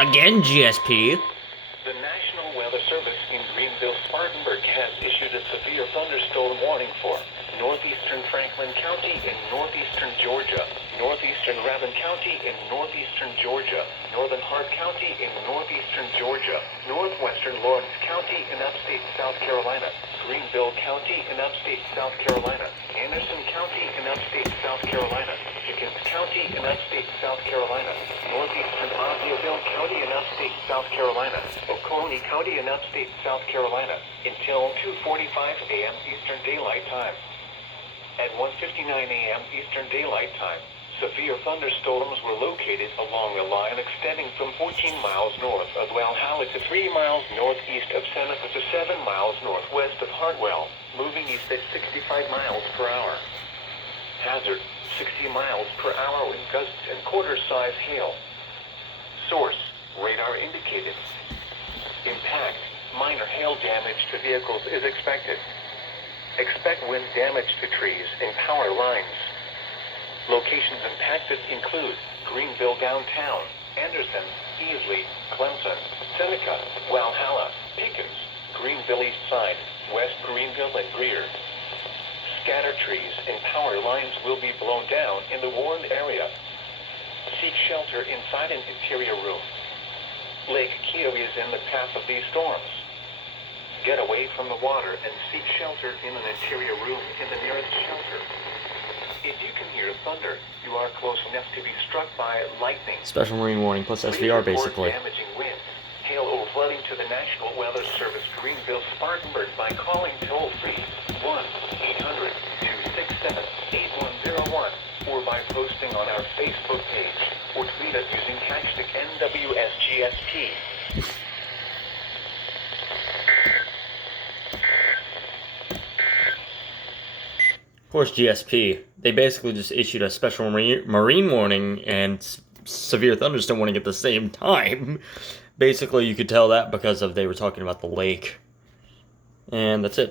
Again, GSP. The National Weather Service in Greenville-Spartanburg has issued a severe thunderstorm warning for northeastern Franklin County in northeastern Georgia, northeastern Rabun County in northeastern Georgia, northern Hart County in northeastern Georgia, northwestern Lawrence County in upstate South Carolina, Greenville County in upstate South Carolina, Anderson County in upstate South Carolina, Pickens County in upstate South Carolina, northeastern Osceola County in upstate South Carolina, Oconee County in upstate South Carolina, until 2:45 a.m. Eastern Daylight Time. At 1:59 a.m. Eastern Daylight Time, severe thunderstorms were located along a line extending from 14 miles north of Walhalla to 3 miles northeast of Seneca to 7 miles northwest of Hartwell, moving east at 65 miles per hour. Hazard, 60 miles per hour with gusts and quarter-size hail. Source, radar indicated. Impact, minor hail damage to vehicles is expected. Expect wind damage to trees and power lines. Locations impacted include Greenville downtown, Anderson, Easley, Clemson, Seneca, Walhalla, Pickens, Greenville east side, West Greenville and Greer. Scattered trees and power lines will be blown down in the warned area. Seek shelter inside an interior room. Lake Keowee is in the path of these storms. Get away from the water and seek shelter in an interior room in the nearest shelter. If you can hear thunder, you are close enough to be struck by lightning. Special marine warning plus Please SVR, report basically. damaging winds, hail or flooding to the National Weather Service Greenville-Spartanburg by calling toll-free 1-800-267-8101 or by posting on our Facebook page or tweet us using hashtag NWSGSP. Of course, GSP. They basically just issued a special marine warning and severe thunderstorm warning at the same time. Basically, you could tell that because of they were talking about the lake. And that's it.